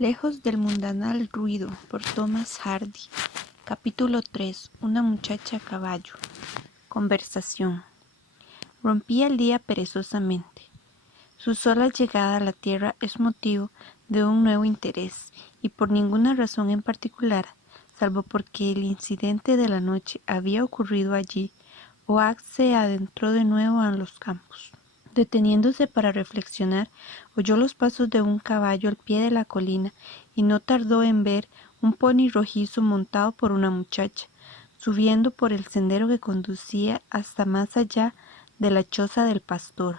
Lejos del mundanal ruido, por Thomas Hardy. Capítulo 3. Una muchacha a caballo. Conversación. Rompía el día perezosamente. Su sola llegada a la tierra es motivo de un nuevo interés, y por ninguna razón en particular, salvo porque el incidente de la noche había ocurrido allí, Oak se adentró de nuevo en los campos. Deteniéndose para reflexionar, oyó los pasos de un caballo al pie de la colina y no tardó en ver un pony rojizo montado por una muchacha, subiendo por el sendero que conducía hasta más allá de la choza del pastor.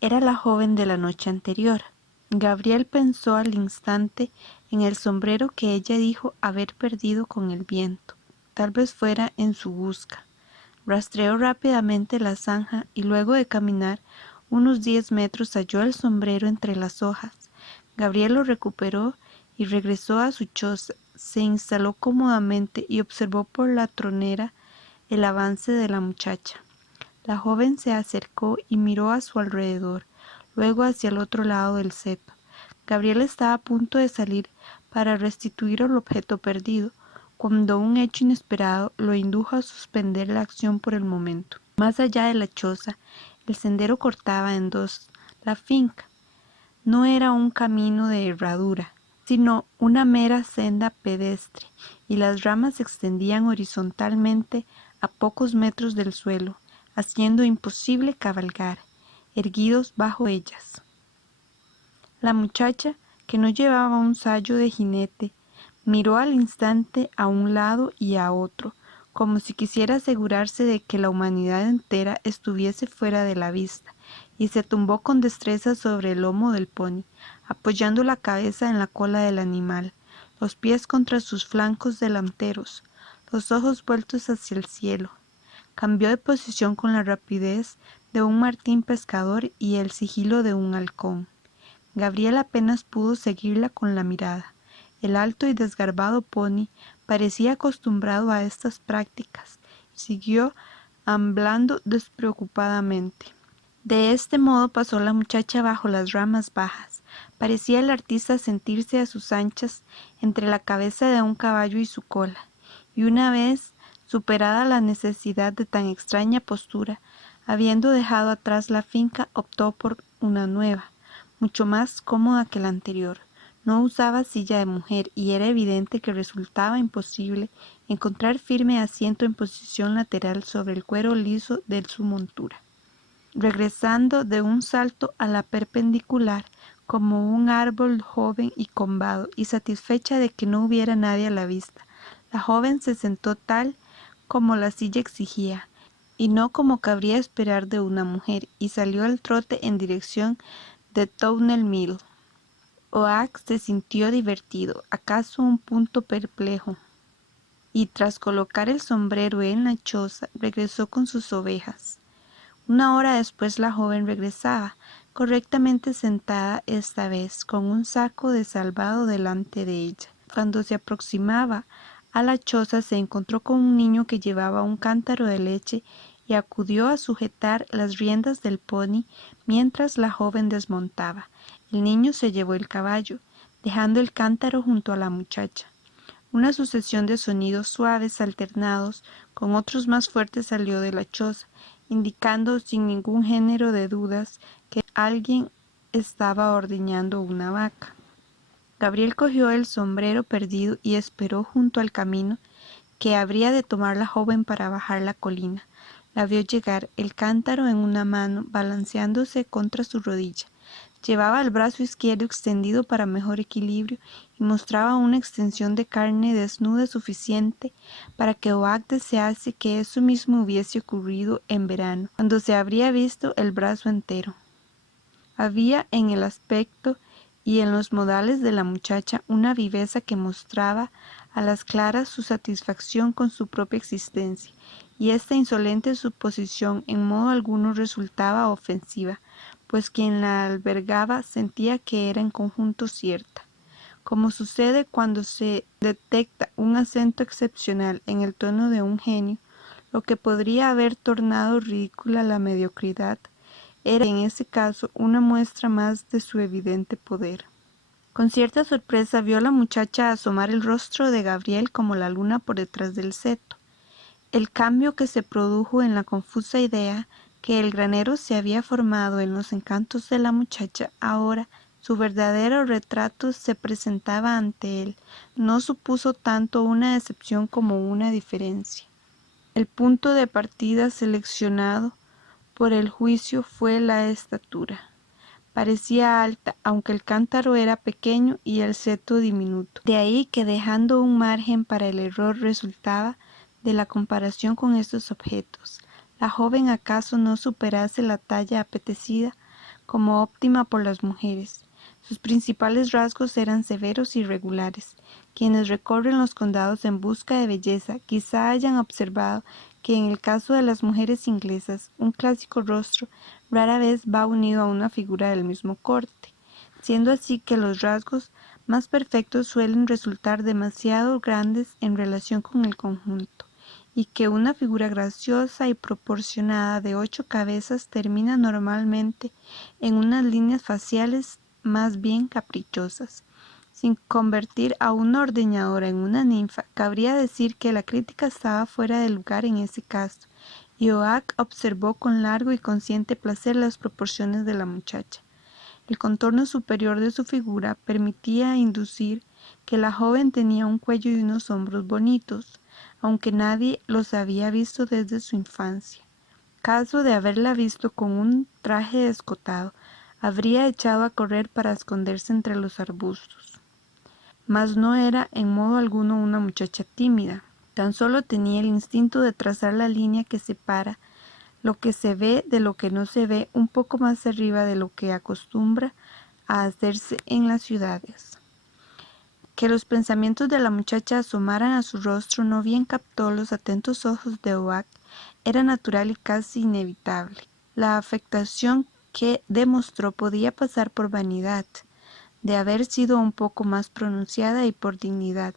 Era la joven de la noche anterior. Gabriel pensó al instante en el sombrero que ella dijo haber perdido con el viento. Tal vez fuera en su busca. Rastreó rápidamente la zanja y luego de caminar unos 10 metros halló el sombrero entre las hojas. Gabriel lo recuperó y regresó a su choza. Se instaló cómodamente y observó por la tronera el avance de la muchacha. La joven se acercó y miró a su alrededor, luego hacia el otro lado del seto. Gabriel estaba a punto de salir para restituir el objeto perdido, cuando un hecho inesperado lo indujo a suspender la acción por el momento. Más allá de la choza, el sendero cortaba en dos la finca. No era un camino de herradura, sino una mera senda pedestre, y las ramas se extendían horizontalmente a pocos metros del suelo, haciendo imposible cabalgar, erguidos bajo ellas. La muchacha, que no llevaba un sayo de jinete, miró al instante a un lado y a otro, como si quisiera asegurarse de que la humanidad entera estuviese fuera de la vista, y se tumbó con destreza sobre el lomo del pony, apoyando la cabeza en la cola del animal, los pies contra sus flancos delanteros, los ojos vueltos hacia el cielo. Cambió de posición con la rapidez de un martín pescador y el sigilo de un halcón. Gabriel apenas pudo seguirla con la mirada. El alto y desgarbado pony parecía acostumbrado a estas prácticas. Siguió amblando despreocupadamente. De este modo pasó la muchacha bajo las ramas bajas. Parecía el artista sentirse a sus anchas entre la cabeza de un caballo y su cola. Y una vez superada la necesidad de tan extraña postura, habiendo dejado atrás la finca, optó por una nueva, mucho más cómoda que la anterior. No usaba silla de mujer y era evidente que resultaba imposible encontrar firme asiento en posición lateral sobre el cuero liso de su montura. Regresando de un salto a la perpendicular, como un árbol joven y combado, y satisfecha de que no hubiera nadie a la vista, la joven se sentó tal como la silla exigía, y no como cabría esperar de una mujer, y salió al trote en dirección de Towneley Mill. Oak se sintió divertido, acaso un punto perplejo, y tras colocar el sombrero en la choza, regresó con sus ovejas. Una hora después la joven regresaba, correctamente sentada esta vez, con un saco de salvado delante de ella. Cuando se aproximaba a la choza se encontró con un niño que llevaba un cántaro de leche y acudió a sujetar las riendas del pony mientras la joven desmontaba. El niño se llevó el caballo, dejando el cántaro junto a la muchacha. Una sucesión de sonidos suaves alternados con otros más fuertes salió de la choza, indicando sin ningún género de dudas que alguien estaba ordeñando una vaca. Gabriel cogió el sombrero perdido y esperó junto al camino que habría de tomar la joven para bajar la colina. La vio llegar, el cántaro en una mano, balanceándose contra su rodilla. Llevaba el brazo izquierdo extendido para mejor equilibrio y mostraba una extensión de carne desnuda suficiente para que Oak desease que eso mismo hubiese ocurrido en verano, cuando se habría visto el brazo entero. Había en el aspecto y en los modales de la muchacha una viveza que mostraba a las claras su satisfacción con su propia existencia, y esta insolente suposición en modo alguno resultaba ofensiva, pues quien la albergaba sentía que era en conjunto cierta. Como sucede cuando se detecta un acento excepcional en el tono de un genio, lo que podría haber tornado ridícula la mediocridad, era en ese caso una muestra más de su evidente poder. Con cierta sorpresa vio la muchacha asomar el rostro de Gabriel como la luna por detrás del seto. El cambio que se produjo en la confusa idea que el granero se había formado en los encantos de la muchacha, ahora su verdadero retrato se presentaba ante él, no supuso tanto una decepción como una diferencia. El punto de partida seleccionado por el juicio fue la estatura. Parecía alta, aunque el cántaro era pequeño y el seto diminuto. De ahí que dejando un margen para el error resultaba de la comparación con estos objetos. La joven acaso no superase la talla apetecida como óptima por las mujeres. Sus principales rasgos eran severos y regulares. Quienes recorren los condados en busca de belleza quizá hayan observado que en el caso de las mujeres inglesas, un clásico rostro rara vez va unido a una figura del mismo corte, siendo así que los rasgos más perfectos suelen resultar demasiado grandes en relación con el conjunto, y que una figura graciosa y proporcionada de 8 cabezas termina normalmente en unas líneas faciales más bien caprichosas. Sin convertir a una ordeñadora en una ninfa, cabría decir que la crítica estaba fuera de lugar en ese caso, y Oak observó con largo y consciente placer las proporciones de la muchacha. El contorno superior de su figura permitía inducir que la joven tenía un cuello y unos hombros bonitos, aunque nadie los había visto desde su infancia. Caso de haberla visto con un traje escotado, habría echado a correr para esconderse entre los arbustos. Mas no era en modo alguno una muchacha tímida, tan solo tenía el instinto de trazar la línea que separa lo que se ve de lo que no se ve un poco más arriba de lo que acostumbra a hacerse en las ciudades. Que los pensamientos de la muchacha asomaran a su rostro no bien captó los atentos ojos de Oak, era natural y casi inevitable. La afectación que demostró podía pasar por vanidad, de haber sido un poco más pronunciada, y por dignidad,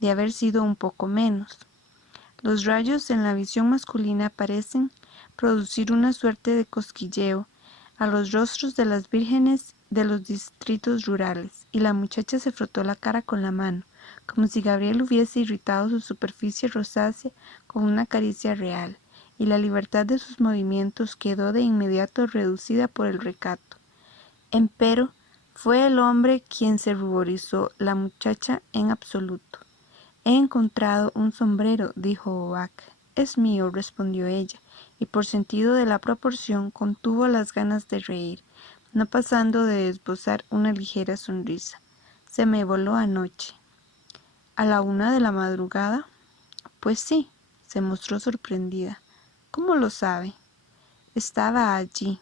de haber sido un poco menos. Los rayos en la visión masculina parecen producir una suerte de cosquilleo a los rostros de las vírgenes de los distritos rurales, y la muchacha se frotó la cara con la mano, como si Gabriel hubiese irritado su superficie rosácea con una caricia real, y la libertad de sus movimientos quedó de inmediato reducida por el recato. Empero, fue el hombre quien se ruborizó, la muchacha en absoluto. «He encontrado un sombrero», dijo Oak. «Es mío», respondió ella, y por sentido de la proporción contuvo las ganas de reír, no pasando de esbozar una ligera sonrisa. «Se me voló anoche». «¿A la 1 de la madrugada?» «Pues sí», se mostró sorprendida. «¿Cómo lo sabe?» «Estaba allí».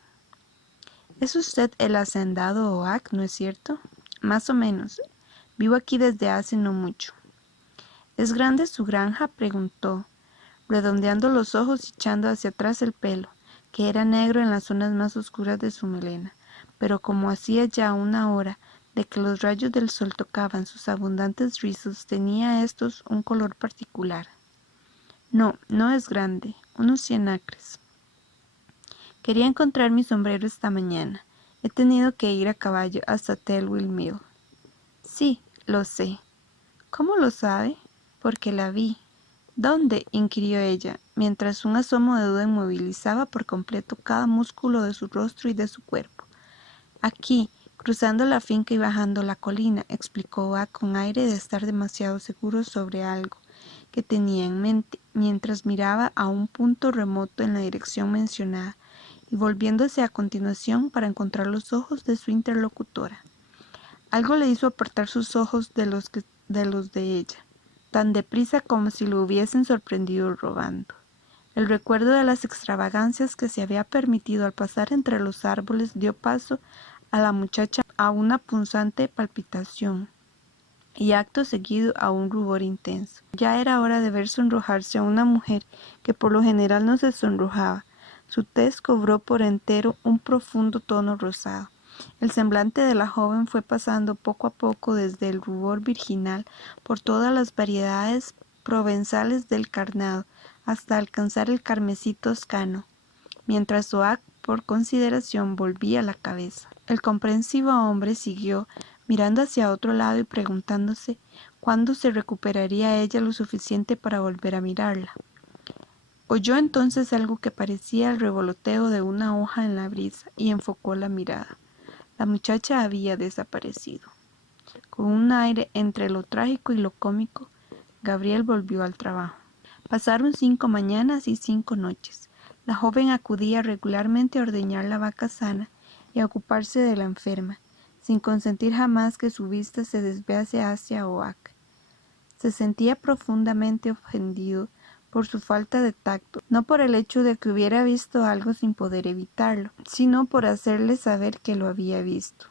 «Es usted el hacendado Oak, ¿no es cierto?» «Más o menos. Vivo aquí desde hace no mucho». «¿Es grande su granja?», preguntó, redondeando los ojos y echando hacia atrás el pelo, que era negro en las zonas más oscuras de su melena, pero como hacía ya una hora de que los rayos del sol tocaban sus abundantes rizos, tenía estos un color particular. «No, no es grande, unos 100 acres. Quería encontrar mi sombrero esta mañana. He tenido que ir a caballo hasta Telwell Mill». «Sí, lo sé». «¿Cómo lo sabe?» «Porque la vi». «¿Dónde?», inquirió ella, mientras un asomo de duda inmovilizaba por completo cada músculo de su rostro y de su cuerpo. «Aquí, cruzando la finca y bajando la colina», explicó Oak con aire de estar demasiado seguro sobre algo que tenía en mente, mientras miraba a un punto remoto en la dirección mencionada, y volviéndose a continuación para encontrar los ojos de su interlocutora. Algo le hizo apartar sus ojos de los de ella, tan deprisa como si lo hubiesen sorprendido robando. El recuerdo de las extravagancias que se había permitido al pasar entre los árboles dio paso a la muchacha a una punzante palpitación, y acto seguido a un rubor intenso. Ya era hora de ver sonrojarse a una mujer que por lo general no se sonrojaba. Su tez cobró por entero un profundo tono rosado. El semblante de la joven fue pasando poco a poco desde el rubor virginal por todas las variedades provenzales del carnado hasta alcanzar el carmesí toscano, mientras Oak, por consideración, volvía la cabeza. El comprensivo hombre siguió mirando hacia otro lado y preguntándose cuándo se recuperaría ella lo suficiente para volver a mirarla. Oyó entonces algo que parecía el revoloteo de una hoja en la brisa y enfocó la mirada. La muchacha había desaparecido. Con un aire entre lo trágico y lo cómico, Gabriel volvió al trabajo. Pasaron 5 mañanas y 5 noches. La joven acudía regularmente a ordeñar la vaca sana y a ocuparse de la enferma, sin consentir jamás que su vista se desviase hacia Oak. Se sentía profundamente ofendido por su falta de tacto, no por el hecho de que hubiera visto algo sin poder evitarlo, sino por hacerle saber que lo había visto.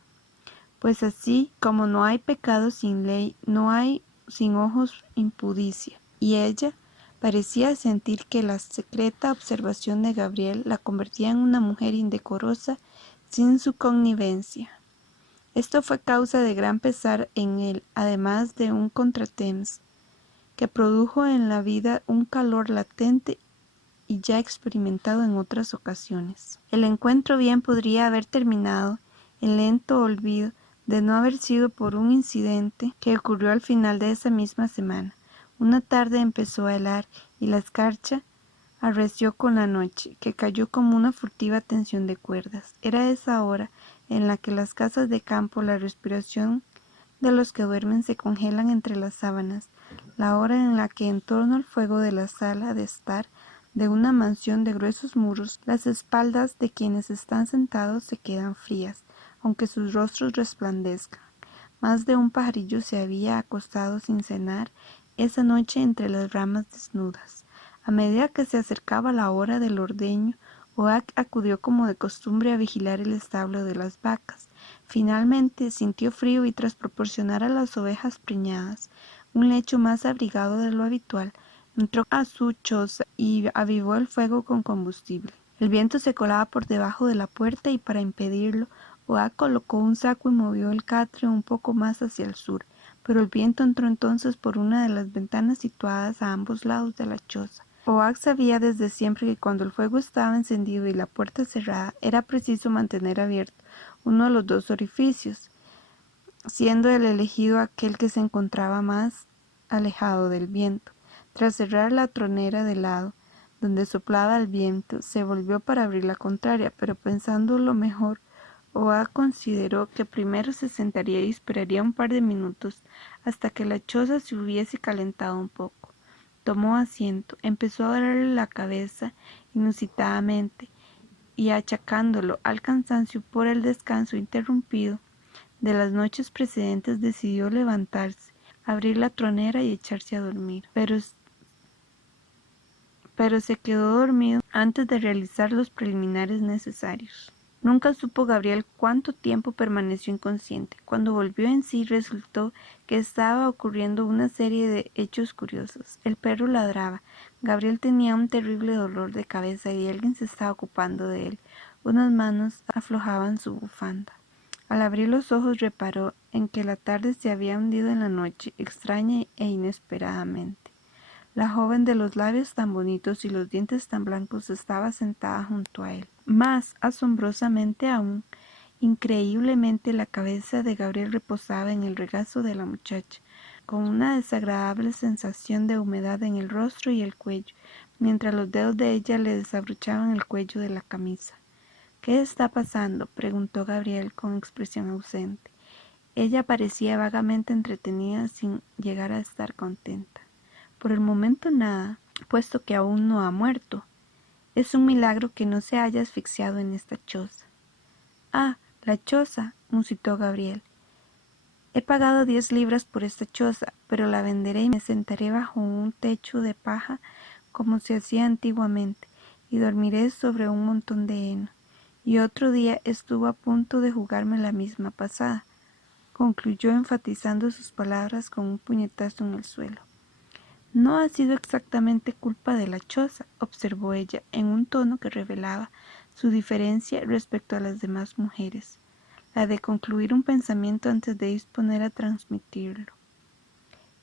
Pues así como no hay pecado sin ley, no hay sin ojos impudicia, y ella parecía sentir que la secreta observación de Gabriel la convertía en una mujer indecorosa sin su connivencia. Esto fue causa de gran pesar en él, además de un contratemps que produjo en la vida un calor latente y ya experimentado en otras ocasiones. El encuentro bien podría haber terminado en lento olvido de no haber sido por un incidente que ocurrió al final de esa misma semana. Una tarde empezó a helar y la escarcha arreció con la noche, que cayó como una furtiva tensión de cuerdas. Era esa hora en la que las casas de campo la respiración de los que duermen se congelan entre las sábanas, la hora en la que en torno al fuego de la sala de estar de una mansión de gruesos muros, las espaldas de quienes están sentados se quedan frías, aunque sus rostros resplandezcan. Más de un pajarillo se había acostado sin cenar esa noche entre las ramas desnudas. A medida que se acercaba la hora del ordeño, Oak acudió como de costumbre a vigilar el establo de las vacas. Finalmente sintió frío y tras proporcionar a las ovejas preñadas un lecho más abrigado de lo habitual, entró a su choza y avivó el fuego con combustible. El viento se colaba por debajo de la puerta y para impedirlo, Oak colocó un saco y movió el catre un poco más hacia el sur, pero el viento entró entonces por una de las ventanas situadas a ambos lados de la choza. Oak sabía desde siempre que cuando el fuego estaba encendido y la puerta cerrada, era preciso mantener abierto uno de los dos orificios, siendo el elegido aquel que se encontraba más alejado del viento. Tras cerrar la tronera de lado, donde soplaba el viento, se volvió para abrir la contraria, pero pensándolo mejor, Oak consideró que primero se sentaría y esperaría un par de minutos hasta que la choza se hubiese calentado un poco. Tomó asiento, empezó a darle la cabeza inusitadamente y achacándolo al cansancio por el descanso interrumpido de las noches precedentes, decidió levantarse, abrir la tronera y echarse a dormir, pero se quedó dormido antes de realizar los preliminares necesarios. Nunca supo Gabriel cuánto tiempo permaneció inconsciente. Cuando volvió en sí resultó que estaba ocurriendo una serie de hechos curiosos. El perro ladraba, Gabriel tenía un terrible dolor de cabeza y alguien se estaba ocupando de él. Unas manos aflojaban su bufanda. Al abrir los ojos reparó en que la tarde se había hundido en la noche, extraña e inesperadamente. La joven de los labios tan bonitos y los dientes tan blancos estaba sentada junto a él. Más asombrosamente aún, increíblemente la cabeza de Gabriel reposaba en el regazo de la muchacha, con una desagradable sensación de humedad en el rostro y el cuello, mientras los dedos de ella le desabrochaban el cuello de la camisa. —¿Qué está pasando? —preguntó Gabriel con expresión ausente. Ella parecía vagamente entretenida sin llegar a estar contenta. —Por el momento nada, puesto que aún no ha muerto. Es un milagro que no se haya asfixiado en esta choza. —Ah, la choza —musitó Gabriel. He pagado 10 libras por esta choza, pero la venderé y me sentaré bajo un techo de paja como se hacía antiguamente, y dormiré sobre un montón de heno. Y otro día estuvo a punto de jugarme la misma pasada, concluyó enfatizando sus palabras con un puñetazo en el suelo. —No ha sido exactamente culpa de la choza —observó ella en un tono que revelaba su diferencia respecto a las demás mujeres, la de concluir un pensamiento antes de disponer a transmitirlo.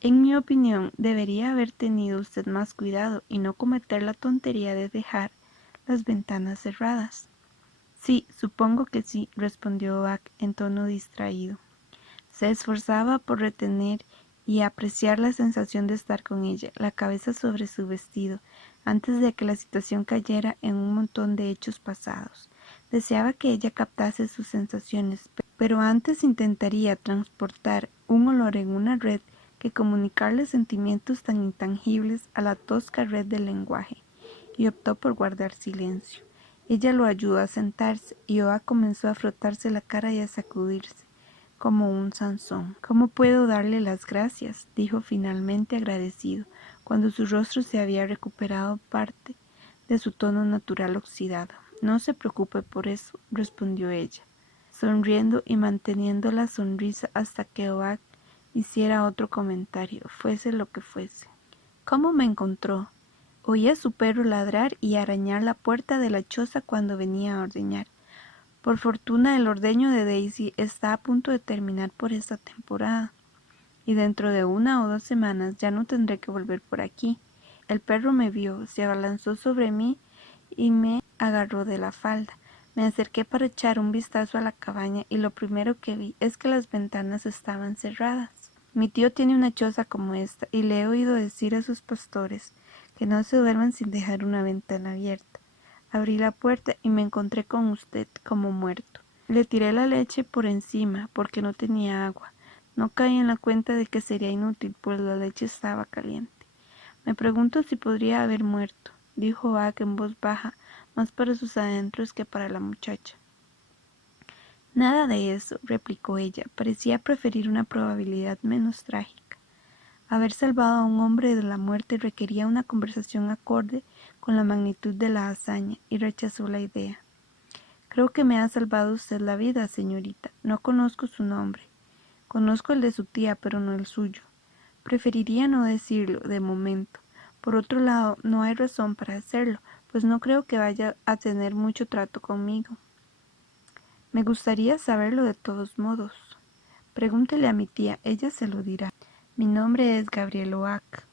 En mi opinión, debería haber tenido usted más cuidado y no cometer la tontería de dejar las ventanas cerradas. —Sí, supongo que sí —respondió Oak en tono distraído. Se esforzaba por retener y apreciar la sensación de estar con ella, la cabeza sobre su vestido, antes de que la situación cayera en un montón de hechos pasados. Deseaba que ella captase sus sensaciones, pero antes intentaría transportar un olor en una red que comunicarle sentimientos tan intangibles a la tosca red del lenguaje, y optó por guardar silencio. Ella lo ayudó a sentarse, y Oa comenzó a frotarse la cara y a sacudirse, como un Sansón. «¿Cómo puedo darle las gracias?», dijo finalmente agradecido, cuando su rostro se había recuperado parte de su tono natural oxidado. «No se preocupe por eso», respondió ella, sonriendo y manteniendo la sonrisa hasta que Oak hiciera otro comentario, fuese lo que fuese. «¿Cómo me encontró?» Oía a su perro ladrar y arañar la puerta de la choza cuando venía a ordeñar. Por fortuna, el ordeño de Daisy está a punto de terminar por esta temporada, y dentro de 1 o 2 semanas ya no tendré que volver por aquí. El perro me vio, se abalanzó sobre mí y me agarró de la falda. Me acerqué para echar un vistazo a la cabaña y lo primero que vi es que las ventanas estaban cerradas. Mi tío tiene una choza como esta y le he oído decir a sus pastores que no se duerman sin dejar una ventana abierta. Abrí la puerta y me encontré con usted como muerto. Le tiré la leche por encima porque no tenía agua. No caí en la cuenta de que sería inútil, pues la leche estaba caliente. Me pregunto si podría haber muerto, dijo Bach en voz baja, más para sus adentros que para la muchacha. Nada de eso, replicó ella. Parecía preferir una probabilidad menos trágica. Haber salvado a un hombre de la muerte requería una conversación acorde con la magnitud de la hazaña, y rechazó la idea. Creo que me ha salvado usted la vida, señorita. No conozco su nombre. Conozco el de su tía, pero no el suyo. Preferiría no decirlo, de momento. Por otro lado, no hay razón para hacerlo, pues no creo que vaya a tener mucho trato conmigo. Me gustaría saberlo de todos modos. Pregúntele a mi tía, ella se lo dirá. Mi nombre es Gabriel Oak.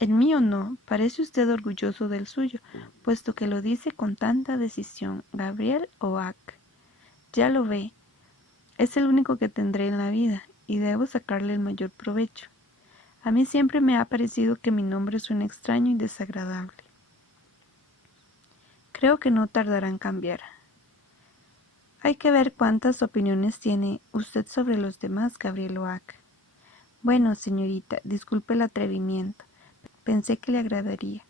El mío no, parece usted orgulloso del suyo, puesto que lo dice con tanta decisión. Gabriel Oak. Ya lo ve, es el único que tendré en la vida, y debo sacarle el mayor provecho. A mí siempre me ha parecido que mi nombre suena extraño y desagradable. Creo que no tardará en cambiar. Hay que ver cuántas opiniones tiene usted sobre los demás, Gabriel Oak. Bueno, señorita, disculpe el atrevimiento. Pensé que le agradaría.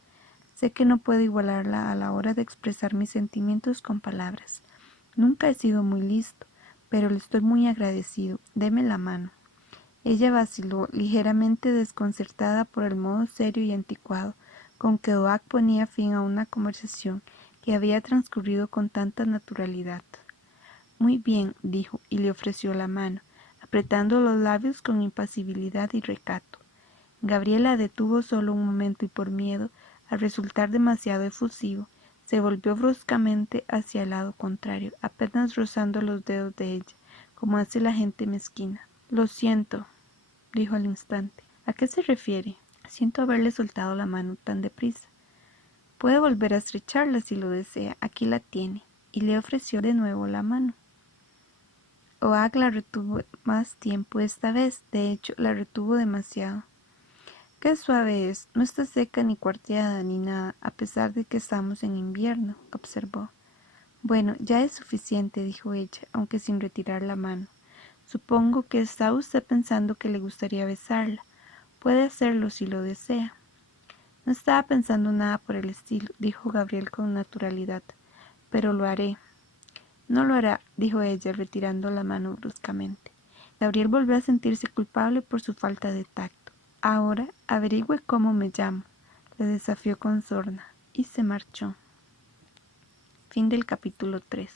Sé que no puedo igualarla a la hora de expresar mis sentimientos con palabras. Nunca he sido muy listo, pero le estoy muy agradecido. Deme la mano. Ella vaciló, ligeramente desconcertada por el modo serio y anticuado con que Oak ponía fin a una conversación que había transcurrido con tanta naturalidad. «Muy bien», dijo, y le ofreció la mano, apretando los labios con impasibilidad y recato. Gabriela detuvo solo un momento y por miedo a resultar demasiado efusivo, se volvió bruscamente hacia el lado contrario, apenas rozando los dedos de ella, como hace la gente mezquina. «Lo siento», dijo al instante. «¿A qué se refiere?» «Siento haberle soltado la mano tan deprisa». «Puede volver a estrecharla si lo desea. Aquí la tiene». Y le ofreció de nuevo la mano. Oak la retuvo más tiempo esta vez, de hecho, la retuvo demasiado. «Qué suave es, no está seca ni cuarteada ni nada, a pesar de que estamos en invierno», observó. «Bueno, ya es suficiente», dijo ella, aunque sin retirar la mano. «Supongo que está usted pensando que le gustaría besarla. Puede hacerlo si lo desea». «No estaba pensando nada por el estilo», dijo Gabriel con naturalidad, «pero lo haré». «No lo hará», dijo ella, retirando la mano bruscamente. Gabriel volvió a sentirse culpable por su falta de tacto. «Ahora averigüe cómo me llamo», le desafió con sorna, y se marchó. Fin del capítulo 3.